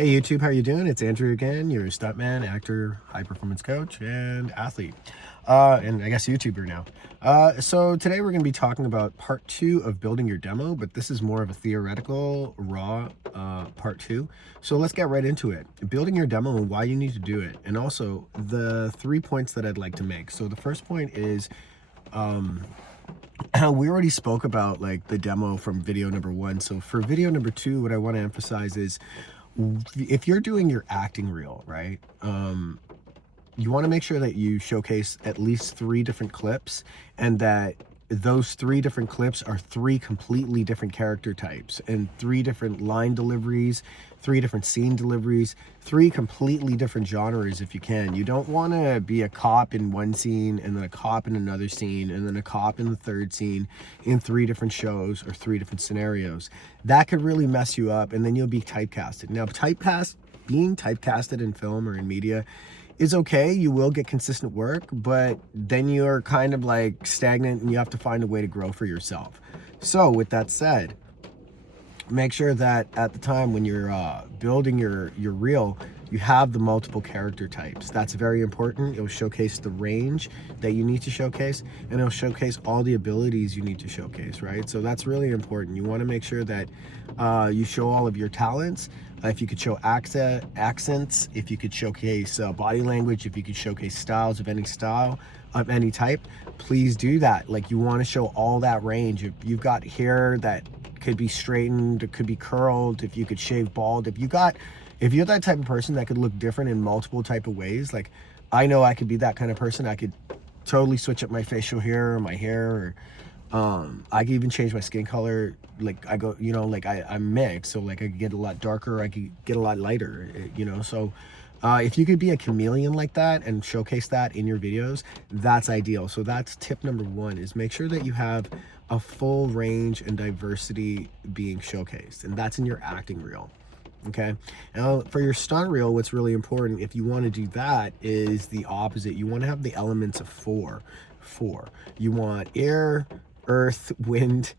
Hey YouTube, how you doing? It's Andrew again, your stuntman, actor, high performance coach, and athlete. And I guess YouTuber now. So today we're going to be talking about part 2 of building your demo, but this is more of a theoretical, raw part 2. So let's get right into it. Building your demo and why you need to do it, and also the 3 points that I'd like to make. So the first point is, we already spoke about like the demo from video number 1. So for video number 2, what I want to emphasize is, if you're doing your acting reel, right, you want to make sure that you showcase at least 3 different clips, and that those 3 different clips are 3 completely different character types and 3 different line deliveries, 3 different scene deliveries, 3 completely different genres if you can. You don't want to be a cop in one scene and then a cop in another scene and then a cop in the third scene in 3 different shows or 3 different scenarios. That could really mess you up, and then you'll be typecasted. Now, being typecasted in film or in media is okay. You will get consistent work, but then you're kind of like stagnant and you have to find a way to grow for yourself. So with that said, make sure that at the time when you're building your reel, you have the multiple character types. That's very important. It'll showcase the range that you need to showcase, and it'll showcase all the abilities you need to showcase, right? So that's really important. You want to make sure that you show all of your talents. If you could show accents, if you could showcase body language, if you could showcase styles of any style, of any type, please do that. Like, you want to show all that range. If you've got hair that could be straightened, it could be curled, if you could shave bald, if you're that type of person that could look different in multiple type of ways, like I know I could be that kind of person. I could totally switch up my facial hair or my hair, or I could even change my skin color. Like I go, like I'm mixed, so like I could get a lot darker, I could get a lot lighter, so if you could be a chameleon like that and showcase that in your videos, that's ideal. So that's tip number 1, is make sure that you have a full range and diversity being showcased, and that's in your acting reel. Okay, now for your stunt reel, what's really important, if you want to do that, is the opposite. You want to have the elements of four. You want air, earth, wind,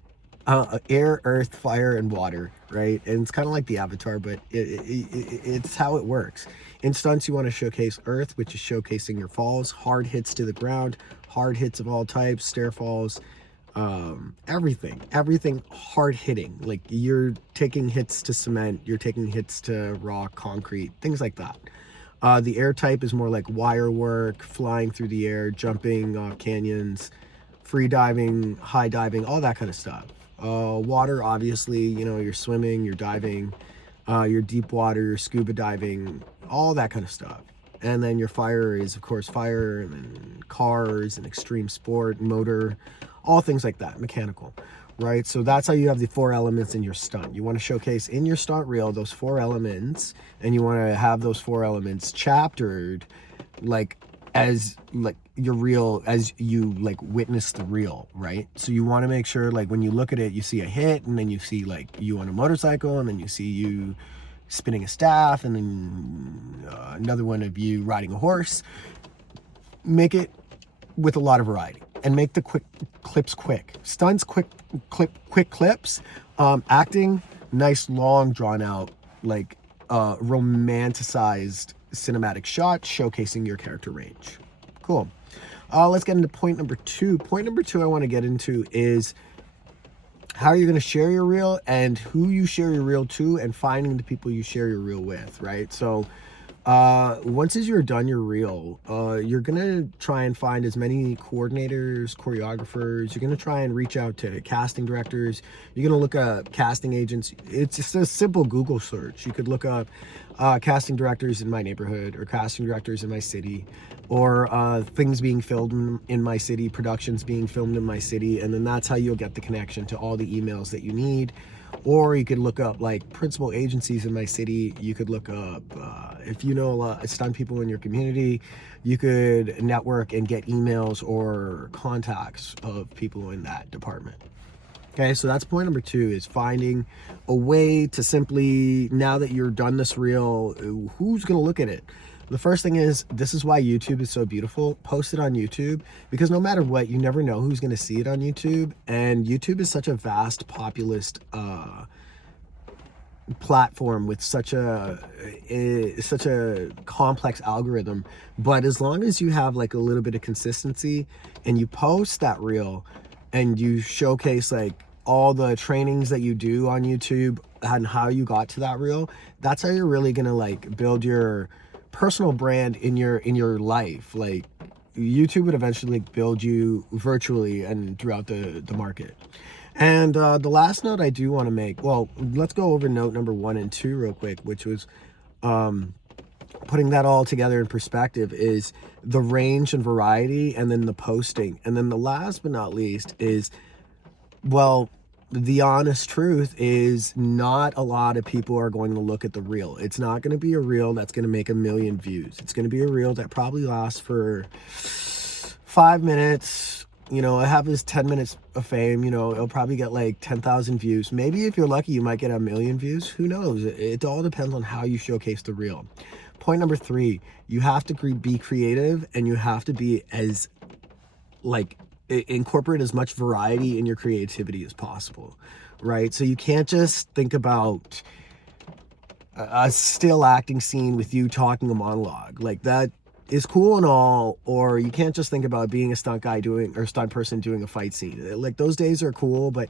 air, earth, fire, and water, right? And it's kind of like the Avatar, but it's how it works. In stunts, you want to showcase earth, which is showcasing your falls, hard hits to the ground, hard hits of all types, stair falls, everything hard hitting. Like, you're taking hits to cement, you're taking hits to rock, concrete, things like that. The air type is more like wire work, flying through the air, jumping off canyons, free diving, high diving, all that kind of stuff. Water, obviously, you're swimming, you're diving, you're deep water, you're scuba diving, all that kind of stuff. And then your fire is, of course, fire, and then cars and extreme sport, motor, all things like that, mechanical, right? So that's how you have the 4 elements in your stunt. You want to showcase in your stunt reel those 4 elements, and you want to have those 4 elements chaptered, like as like your reel, as you like witness the reel, right? So you want to make sure, like, when you look at it, you see a hit, and then you see like you on a motorcycle, and then you see you spinning a staff, and then another one of you riding a horse. Make it with a lot of variety, and make the clips quick. Stunts, quick clips. Acting, nice, long, drawn out, like romanticized cinematic shots showcasing your character range. Cool. Let's get into point number 2. Point number 2 I want to get into is how you're going to share your reel, and who you share your reel to, and finding the people you share your reel with, right? So once as you're done your reel, you're gonna try and find as many coordinators, choreographers. You're gonna try and reach out to casting directors. You're gonna look up casting agents. It's just a simple Google search. You could look up casting directors in my neighborhood, or casting directors in my city, or things being filmed in my city, productions being filmed in my city, and then that's how you'll get the connection to all the emails that you need. Or you could look up like principal agencies in my city. You could look up, if you know a lot of stunt people in your community, you could network and get emails or contacts of people in that department. Okay, so that's point number 2, is finding a way to simply, now that you're done this reel, who's going to look at it? The first thing is, this is why YouTube is so beautiful. Post it on YouTube, because no matter what, you never know who's going to see it on YouTube. And YouTube is such a vast, populist platform with such a complex algorithm, but as long as you have like a little bit of consistency and you post that reel and you showcase like all the trainings that you do on YouTube and how you got to that reel, that's how you're really gonna like build your personal brand in your life. Like YouTube would eventually build you virtually and throughout the market. And the last note I do want to make, well, let's go over note number 1 and 2 real quick, which was putting that all together in perspective, is the range and variety, and then the posting. And then the last but not least is, well, the honest truth is not a lot of people are going to look at the reel. It's not going to be a reel that's going to make 1 million views. It's going to be a reel that probably lasts for 5 minutes. You know, it have his 10 minutes of fame, you know, it'll probably get like 10,000 views. Maybe if you're lucky, you might get 1 million views. Who knows? It all depends on how you showcase the reel. Point number 3, you have to be creative, and you have to be as like incorporate as much variety in your creativity as possible, right? So you can't just think about a still acting scene with you talking a monologue. Like that is cool and all, or you can't just think about being a stunt guy doing, or stunt person doing a fight scene. Like those days are cool, but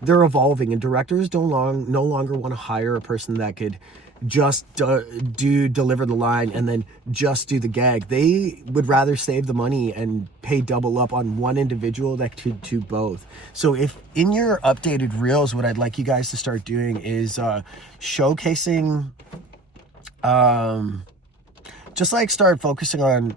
they're evolving, and directors no longer want to hire a person that could just deliver the line and then just do the gag. They would rather save the money and pay double up on one individual that could do both. So if in your updated reels, what I'd like you guys to start doing is showcasing, just like start focusing on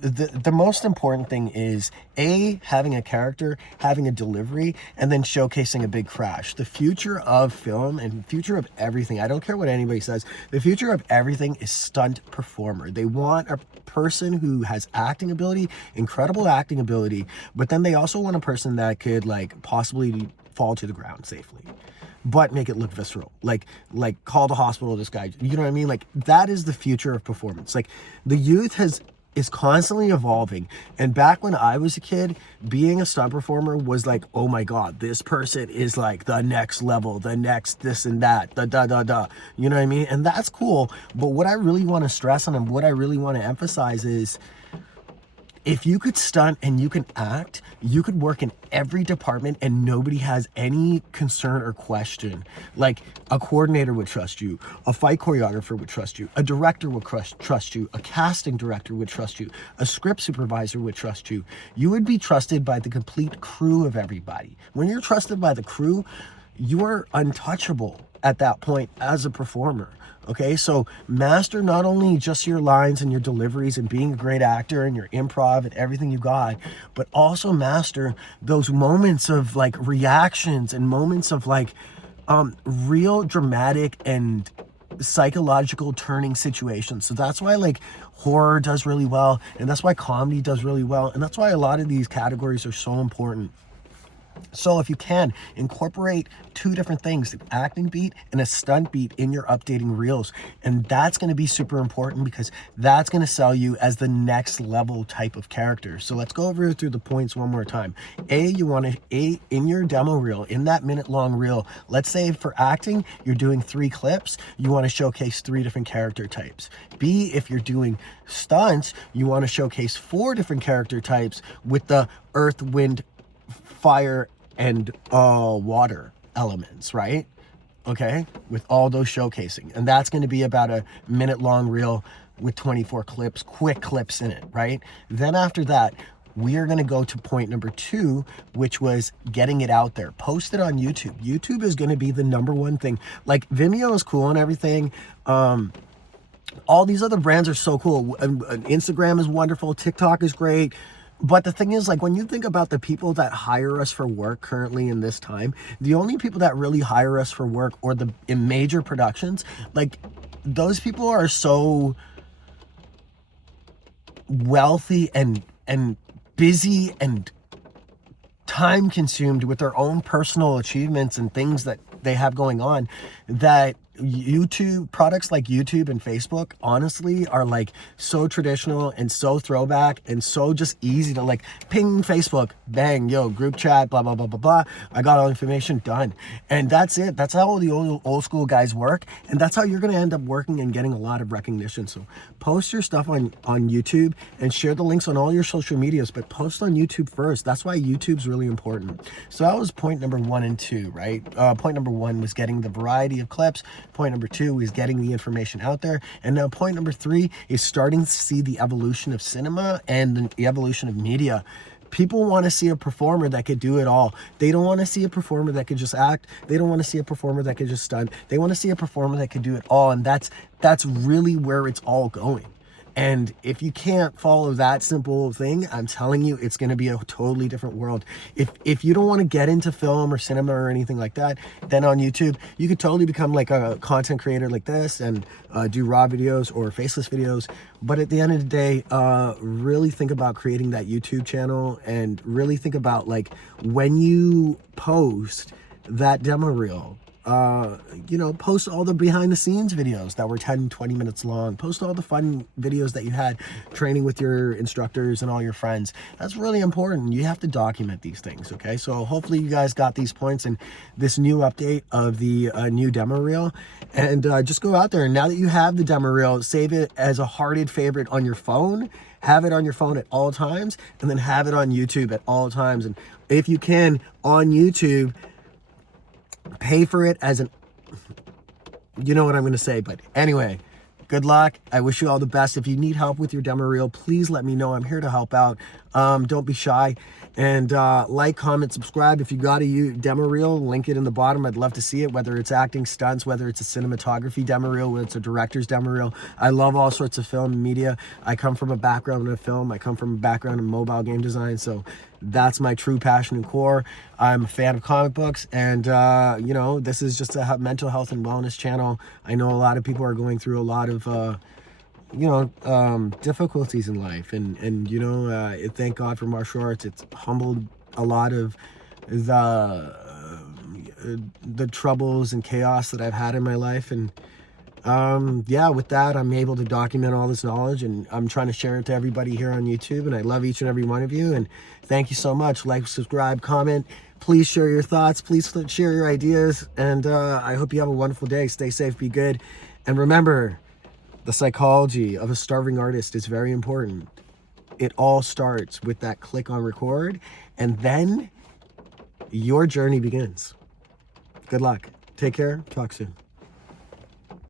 the most important thing is having a character, having a delivery, and then showcasing a big crash. The future of film and future of everything, I don't care what anybody says, the future of everything is stunt performer. They want a person who has acting ability, incredible acting ability, but then they also want a person that could like possibly fall to the ground safely, but make it look visceral. Like call the hospital, this guy, you know what I mean? Like that is the future of performance. Like the youth is constantly evolving. And back when I was a kid, being a stunt performer was like, oh my God, this person is like the next level, the next this and that, you know what I mean? And that's cool. But what I really want to stress on and what I really want to emphasize is, if you could stunt and you can act, you could work in every department and nobody has any concern or question. Like a coordinator would trust you, a fight choreographer would trust you, a director would trust you, a casting director would trust you, a script supervisor would trust you. You would be trusted by the complete crew of everybody. When you're trusted by the crew, you are untouchable at that point as a performer. Okay, so master not only just your lines and your deliveries and being a great actor and your improv and everything you got, but also master those moments of like reactions and moments of like real dramatic and psychological turning situations. So that's why like horror does really well, and that's why comedy does really well, and that's why a lot of these categories are so important. So if you can, incorporate 2 different things, an acting beat and a stunt beat in your updating reels. And that's going to be super important because that's going to sell you as the next level type of character. So let's go over through the points one more time. You want to, in your demo reel, in that minute-long reel, let's say for acting, you're doing 3 clips, you want to showcase 3 different character types. B, if you're doing stunts, you want to showcase 4 different character types with the earth, wind, fire, and water elements, right? Okay, with all those showcasing. And that's going to be about a minute-long reel with 24 clips, quick clips in it, right? Then after that, we are going to go to point number 2, which was getting it out there. Post it on YouTube. YouTube is going to be the #1 thing. Like Vimeo is cool and everything. All these other brands are so cool. Instagram is wonderful. TikTok is great. But the thing is, like, when you think about the people that hire us for work currently in this time, the only people that really hire us for work or in major productions, like, those people are so wealthy and busy and time consumed with their own personal achievements and things that they have going on, that YouTube products like YouTube and Facebook honestly are like so traditional and so throwback and so just easy to like ping Facebook, bang, yo, group chat, blah, blah, blah, blah, blah. I got all information, done. And that's it. That's how the old school guys work. And that's how you're going to end up working and getting a lot of recognition. So post your stuff on YouTube and share the links on all your social medias, but post on YouTube first. That's why YouTube's really important. So that was point number 1 and 2, right? Point number 1 was getting the variety of clips. Point number 2 is getting the information out there. And now point number 3 is starting to see the evolution of cinema and the evolution of media. People want to see a performer that could do it all. They don't want to see a performer that could just act. They don't want to see a performer that could just stunt. They want to see a performer that could do it all. And that's really where it's all going. And if you can't follow that simple thing, I'm telling you, it's going to be a totally different world. If you don't want to get into film or cinema or anything like that, then on YouTube, you could totally become like a content creator like this and do raw videos or faceless videos. But at the end of the day, really think about creating that YouTube channel and really think about like when you post that demo reel, you know, post all the behind the scenes videos that were 10-20 minutes long. Post all the fun videos that you had training with your instructors and all your friends. That's really important. You have to document these things, okay? So hopefully you guys got these points and this new update of the new demo reel. And just go out there, and now that you have the demo reel, save it as a hearted favorite on your phone. Have it on your phone at all times, and then have it on YouTube at all times. And if you can, on YouTube, pay for it as an, you know what I'm going to say. But anyway, good luck. I wish you all the best. If you need help with your demo reel, please let me know. I'm here to help out. Don't be shy. And like, comment, subscribe. If you got a demo reel, link it in the bottom. I'd love to see it, whether it's acting, stunts, whether it's a cinematography demo reel, whether it's a director's demo reel. I love all sorts of film and media. I come from a background in film. I come from a background in mobile game design. So that's my true passion and core. I'm a fan of comic books, and you know, this is just a mental health and wellness channel. I know a lot of people are going through a lot of you know, difficulties in life, and you know, thank God for martial arts. It's humbled a lot of the troubles and chaos that I've had in my life. And yeah, with that, I'm able to document all this knowledge, and I'm trying to share it to everybody here on YouTube. And I love each and every one of you, and thank you so much. Like, subscribe, comment. Please share your thoughts. Please share your ideas. And I hope you have a wonderful day. Stay safe, be good. And remember, the psychology of a starving artist is very important. It all starts with that click on record, and then your journey begins. Good luck. Take care. Talk soon.